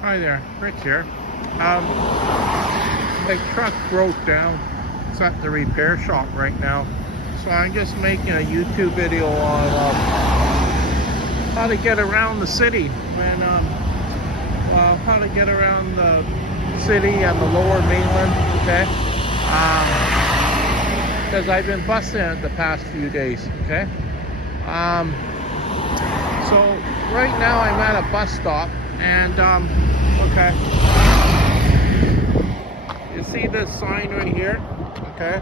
Hi there, Rick here. My truck broke down. It's at the repair shop right now. So I'm just making a YouTube video on how to get around the city. How to get around the city and the lower mainland, okay? Because I've been busting it the past few days, okay? So right now I'm at a bus stop and okay, you see this sign right here, okay?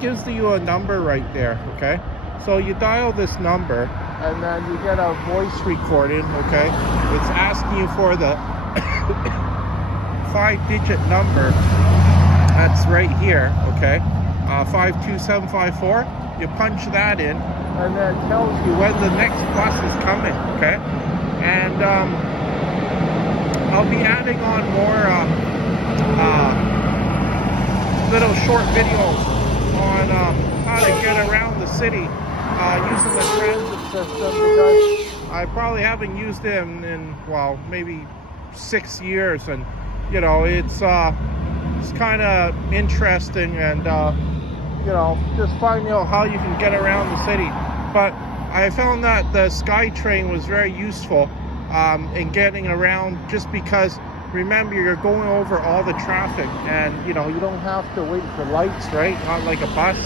Gives you a number right there, okay? So you dial this number and then you get a voice recording, okay? It's asking you for the 5-digit number that's right here, okay? 52754. You punch that in and then it tells you when the next bus is coming, okay? And I'll be adding on more little short videos on how to get around the city using the transit system, because I probably haven't used it in well, maybe 6 years, and you know, it's kind of interesting, and you know, just finding out how you can get around the city. But I found that the SkyTrain was very useful in getting around, just because remember, you're going over all the traffic, and you know, you don't have to wait for lights, right? Not like a bus.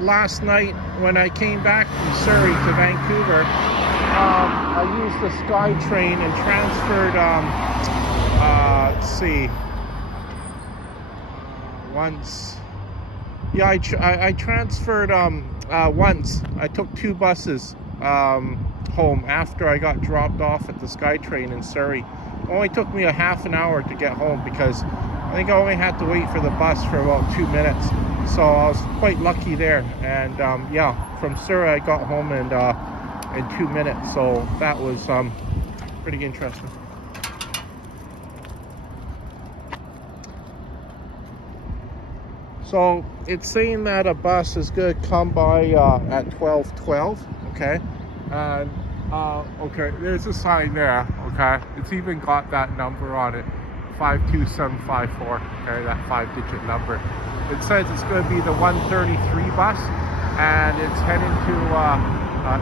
Last night when I came back from Surrey to Vancouver, I used the SkyTrain and transferred let's see, once. Yeah, I transferred once. I took 2 buses home after I got dropped off at the SkyTrain in Surrey. It only took me a half an hour to get home, because I think I only had to wait for the bus for about 2 minutes. So I was quite lucky there. And yeah, from Surrey I got home in 2 minutes. So that was pretty interesting. So it's saying that a bus is going to come by at 12:12, okay? And okay, there's a sign there, okay? It's even got that number on it, 52754, okay? That 5-digit number. It says it's going to be the 133 bus, and it's heading to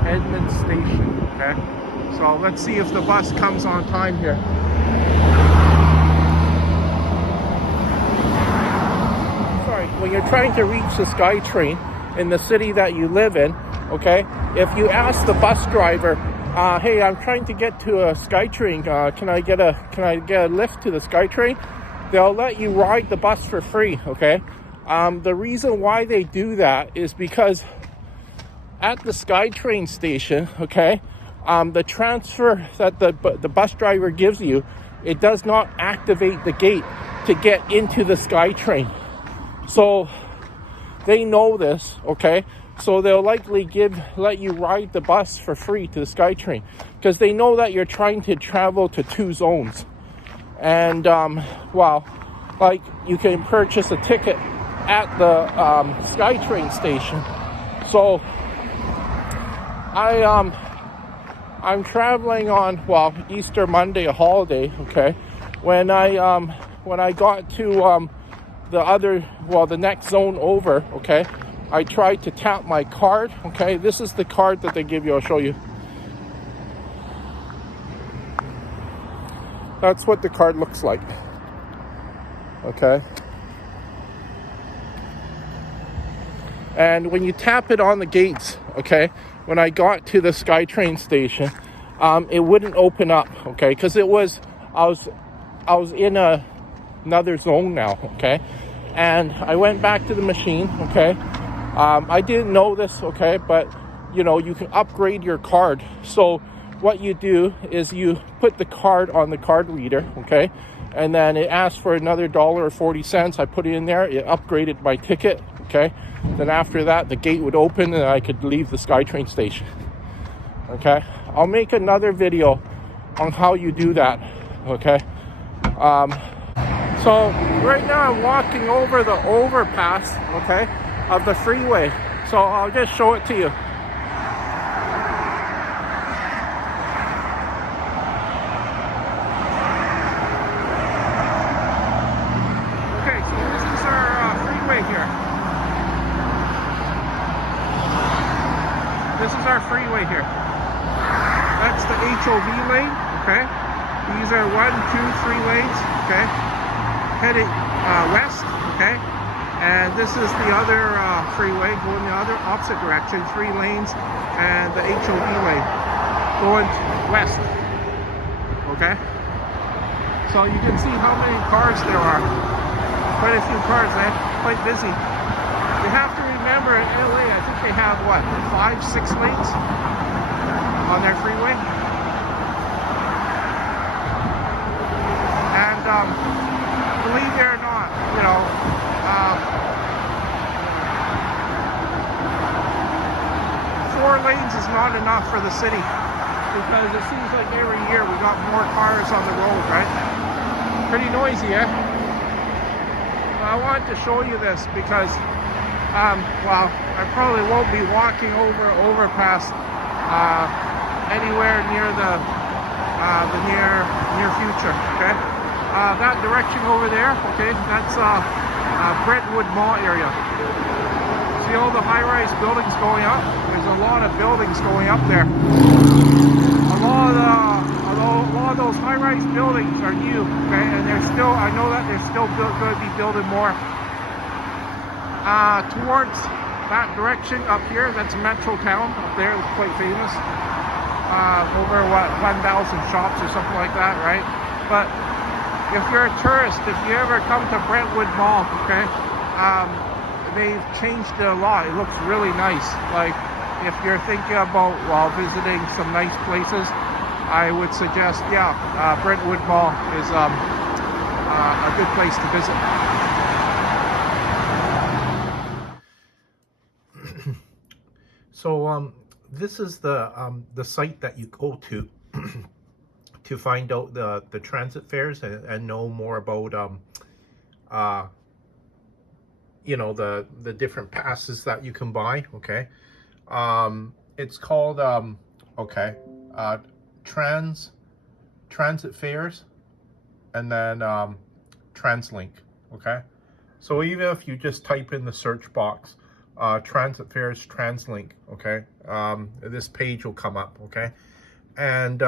Edmonds Station, okay? So let's see if the bus comes on time here. When you're trying to reach the SkyTrain in the city that you live in, okay, if you ask the bus driver, hey, I'm trying to get to a SkyTrain, can I get a lift to the SkyTrain? They'll let you ride the bus for free, okay? The reason why they do that is because at the SkyTrain station, okay, the transfer that the bus driver gives you, it does not activate the gate to get into the SkyTrain. So they know this, okay? So they'll likely let you ride the bus for free to the SkyTrain, because they know that you're trying to travel to 2 zones. And well, like, you can purchase a ticket at the SkyTrain station. So I'm traveling on, well, Easter Monday, a holiday, okay? When I got to the next zone over, okay, I tried to tap my card, okay? This is the card that they give you. I'll show you. That's what the card looks like, okay? And when you tap it on the gates, okay, when I got to the SkyTrain station, it wouldn't open up, okay, because I was in another zone now, okay? And I went back to the machine, okay? I didn't know this, okay, but you know, you can upgrade your card. So what you do is you put the card on the card reader, okay, and then it asks for another $1.40. I put it in there, it upgraded my ticket, okay? Then after that, the gate would open and I could leave the SkyTrain station, okay? I'll make another video on how you do that, okay? So right now I'm walking over the overpass, okay, of the freeway. So I'll just show it to you. right here. That's the HOV lane, okay? These are 1, 2, 3 lanes, okay? Heading west, okay? And this is the other freeway going the other opposite direction, 3 lanes, and the HOV lane going west, okay? So you can see how many cars there are. Quite a few cars, eh? Quite busy. You have to remember in LA, I think they have what, 5, 6 lanes on their freeway. And believe it or not, you know, 4 lanes is not enough for the city, because it seems like every year we got more cars on the road, right? Pretty noisy, eh? I wanted to show you this because, well, I probably won't be walking over overpass anywhere near the near future. Okay, that direction over there. Okay, that's Brentwood Mall area. See all the high-rise buildings going up? There's a lot of buildings going up there. A lot of those high-rise buildings are new, okay, and they're still, I know that they're still going to be building more. Towards that direction up here, that's Metro Town up there, it's quite famous. Over what, 1,000 shops or something like that, right? But if you're a tourist, if you ever come to Brentwood Mall, okay, they've changed it a lot. It looks really nice. Like, if you're thinking about, well, visiting some nice places, I would suggest, yeah, Brentwood Mall is a good place to visit. So this is the site that you go to to find out the transit fares and know more about you know, the different passes that you can buy. Okay, it's called okay, transit fares, and then TransLink. Okay, so even if you just type in the search box transit fares TransLink, okay, this page will come up. Okay, and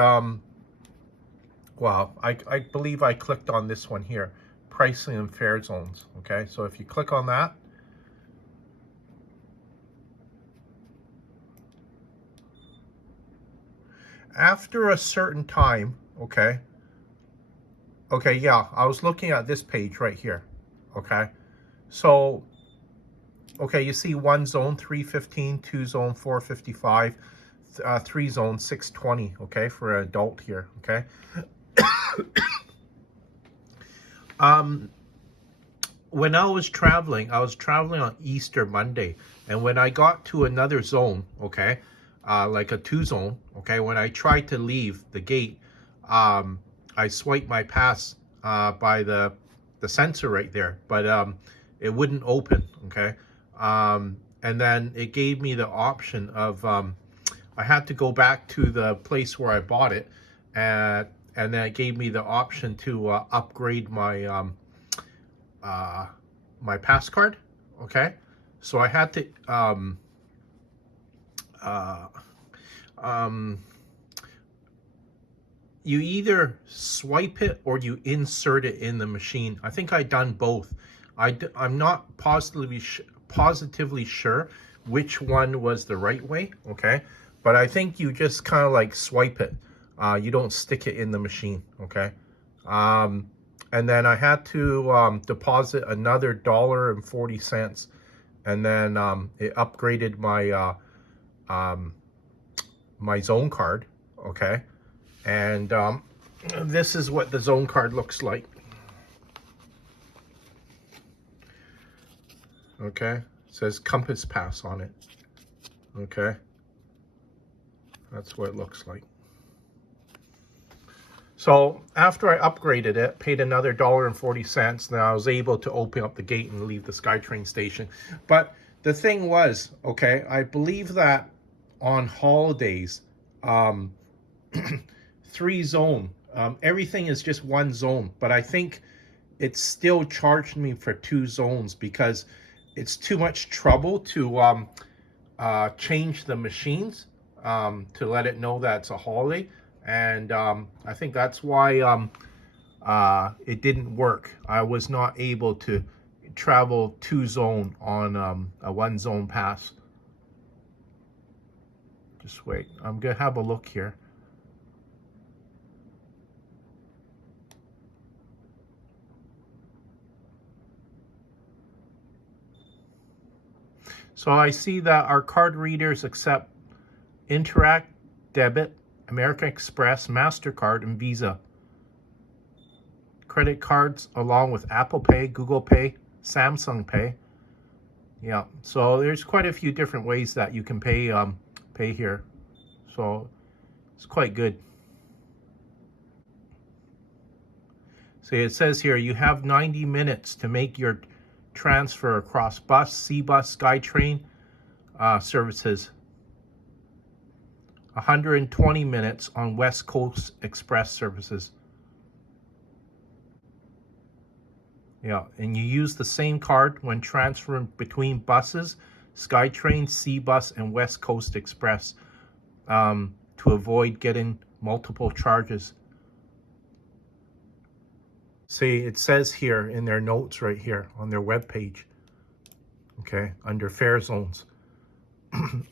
well, I believe I clicked on this one here, pricing and fare zones. Okay, so if you click on that, after a certain time, okay, yeah, I was looking at this page right here. Okay, so okay, you see 1 zone 315, 2 zone 455, 3 zone 620. Okay, for an adult here. Okay. When I was traveling on Easter Monday, and when I got to another zone, okay, like a 2 zone, okay, when I tried to leave the gate, I swiped my pass by the sensor right there, but it wouldn't open. Okay, and then it gave me the option of I had to go back to the place where I bought it, and then it gave me the option to upgrade my my pass card. Okay, so I had to you either swipe it or you insert it in the machine. I think I done both. I'm not positively sure which one was the right way. Okay, but I think you just kind of like swipe it. You don't stick it in the machine. Okay, and then I had to deposit another $1.40, and then it upgraded my my zone card. Okay, and this is what the zone card looks like. Okay, it says Compass Pass on it. Okay, that's what it looks like. So after I upgraded it, paid another $1.40, then I was able to open up the gate and leave the SkyTrain station. But the thing was, okay, I believe that on holidays, 3 zone, everything is just 1 zone, but I think it still charged me for 2 zones because it's too much trouble to change the machines. to let it know that it's a holiday. And I think that's why it didn't work. I was not able to travel 2-zone on a 1-zone pass. Just wait, I'm gonna have a look here. So I see that our card readers accept Interac, Debit, American Express, MasterCard, and Visa. Credit cards along with Apple Pay, Google Pay, Samsung Pay. Yeah, so there's quite a few different ways that you can pay here. So it's quite good. See, it says here you have 90 minutes to make your transfer across bus, C-Bus, SkyTrain services. 120 minutes on West Coast Express services. Yeah, and you use the same card when transferring between buses, SkyTrain, C-Bus, and West Coast Express to avoid getting multiple charges. See, it says here in their notes right here on their webpage, okay, under fare zones.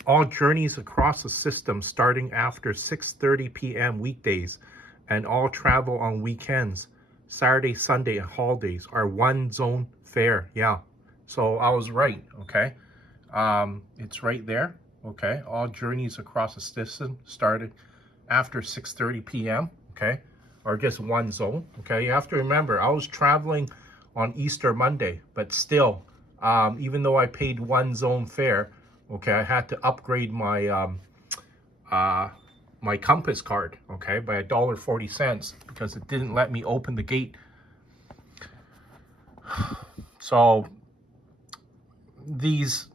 All journeys across the system starting after 6:30 p.m. weekdays and all travel on weekends, Saturday, Sunday, and holidays are 1-zone fare. Yeah, so I was right, okay? It's right there, okay? All journeys across the system started after 6:30 p.m., okay? Or just 1 zone, okay? You have to remember, I was traveling on Easter Monday, but still, even though I paid 1-zone fare, okay, I had to upgrade my my Compass card, okay, by $1.40 because it didn't let me open the gate. So these,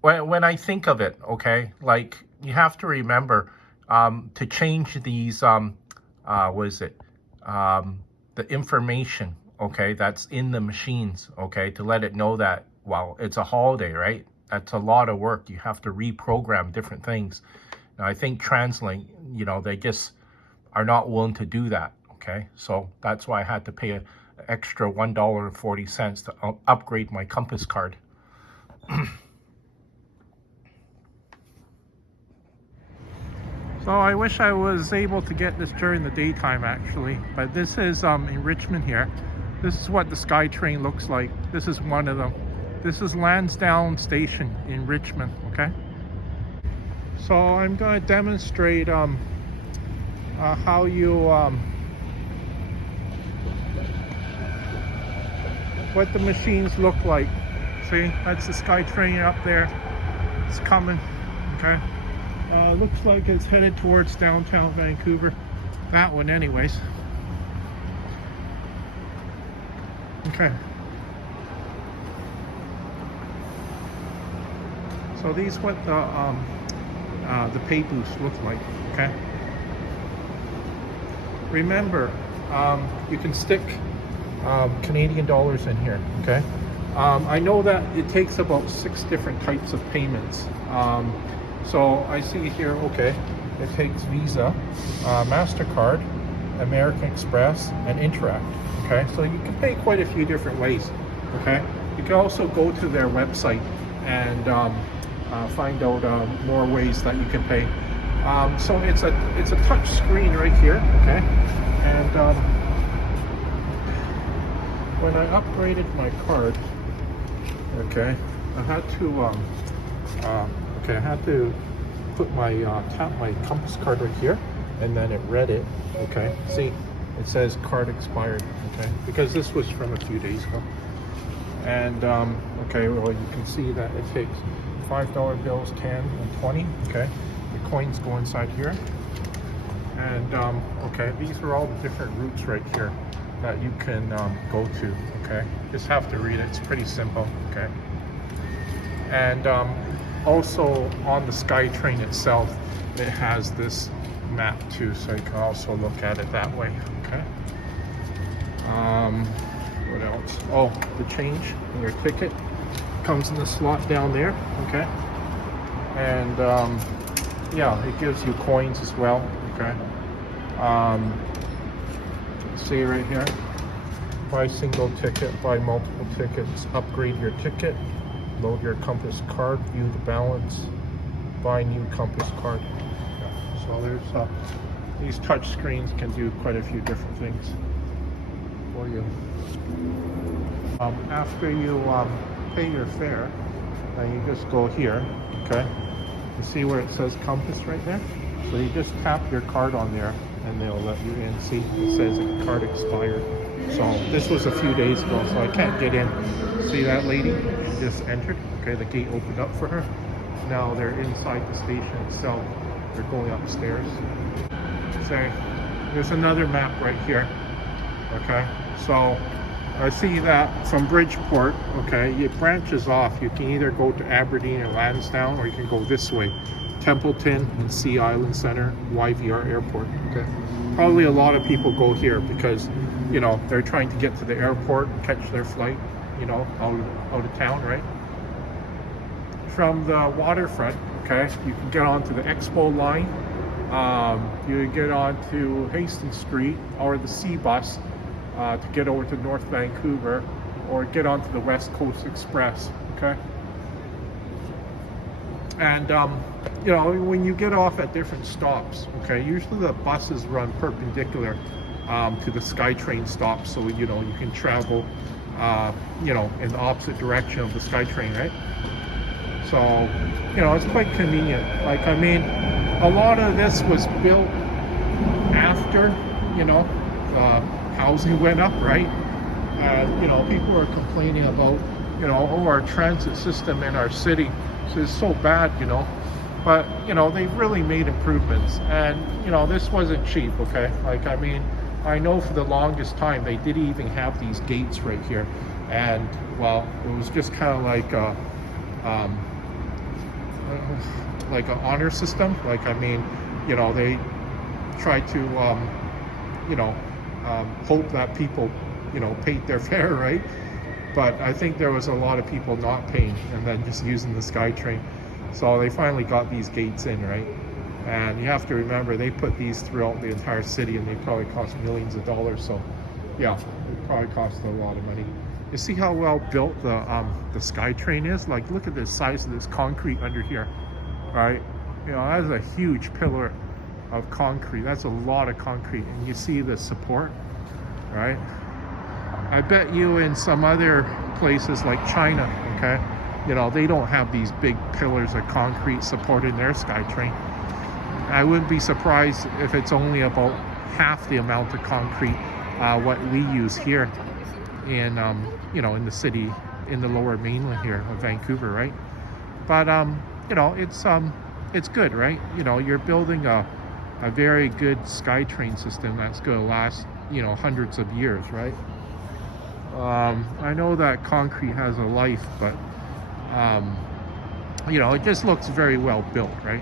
when I think of it, okay, like you have to remember to change these, what is it? The information, okay, that's in the machines, okay, to let it know that, well, it's a holiday, right? That's a lot of work. You have to reprogram different things. Now, I think TransLink, you know, they just are not willing to do that, okay? So that's why I had to pay an extra $1.40 to upgrade my Compass card. So I wish I was able to get this during the daytime, actually. But this is in Richmond here. This is what the SkyTrain looks like. This is one of them. This is Lansdowne Station in Richmond, okay? So I'm going to demonstrate how you, what the machines look like. See, that's the SkyTrain up there. It's coming, okay? Looks like it's headed towards downtown Vancouver. That one anyways. Okay. So these what the pay booths look like, okay? Remember, you can stick Canadian dollars in here, okay? I know that it takes about 6 different types of payments. So I see here, okay, it takes Visa, MasterCard, American Express, and Interac, okay? So you can pay quite a few different ways, okay? You can also go to their website and find out more ways that you can pay. So it's a touch screen right here, okay? And when I upgraded my card, okay, I had to I had to put my tap my Compass card right here, and then it read it. Okay, see, it says card expired. Okay, because this was from a few days ago. And okay, well, you can see that it takes $5 bills, 10 and 20. Okay, the coins go inside here. And okay, these are all the different routes right here that you can go to. Okay, just have to read it. It's pretty simple. Okay, and also on the SkyTrain itself, it has this map too, so you can also look at it that way. Okay. What else? Oh, the change in your ticket comes in the slot down there. Okay. And yeah, it gives you coins as well. Okay. See right here, buy single ticket, buy multiple tickets, upgrade your ticket, load your Compass card, view the balance, buy new Compass card. Yeah. So there's these touch screens can do quite a few different things for you. After you pay your fare, then you just go here. Okay, you see where it says Compass right there? So you just tap your card on there and they'll let you in. See, it says the card expired. So this was a few days ago, so I can't get in. See that lady just entered? Okay, the gate opened up for her. Now they're inside the station itself. They're going upstairs. So there's another map right here. Okay, so I see that from Bridgeport, okay, it branches off. You can either go to Aberdeen or Lansdowne, or you can go this way. Templeton and Sea Island Center, YVR Airport. Okay, probably a lot of people go here because, you know, they're trying to get to the airport, catch their flight, you know, out of town, right? From the waterfront, okay, you can get onto the Expo line. You get onto Hastings Street or the C bus to get over to North Vancouver, or get onto the West Coast Express. Okay. And you know, when you get off at different stops, okay, usually the buses run perpendicular to the SkyTrain stops, so you know you can travel, you know, in the opposite direction of the SkyTrain, right? So, you know, it's quite convenient. Like, I mean, a lot of this was built after, you know, housing went up, right? You know, people are complaining about, you know, oh, our transit system in our city is so bad, you know. But, you know, they've really made improvements. And, you know, this wasn't cheap, okay? Like, I mean, I know for the longest time they didn't even have these gates right here. And, well, it was just kind of like an honor system. Like, I mean, you know, they tried to, you know, hope that people, you know, paid their fare, right? But I think there was a lot of people not paying and then just using the SkyTrain. So they finally got these gates in, right? And you have to remember, they put these throughout the entire city and they probably cost millions of dollars. So yeah, it probably cost a lot of money. You see how well built the SkyTrain is? Like, look at the size of this concrete under here, right? You know, that's a huge pillar of concrete. That's a lot of concrete. And you see the support, right? I bet you in some other places like China, okay, you know, they don't have these big pillars of concrete supporting their SkyTrain. I wouldn't be surprised if it's only about half the amount of concrete what we use here in, you know, in the city, in the lower mainland here of Vancouver, right? But, you know, it's good, right? You know, you're building a very good SkyTrain system that's going to last, you know, hundreds of years, right? I know that concrete has a life, but you know, it just looks very well built, right?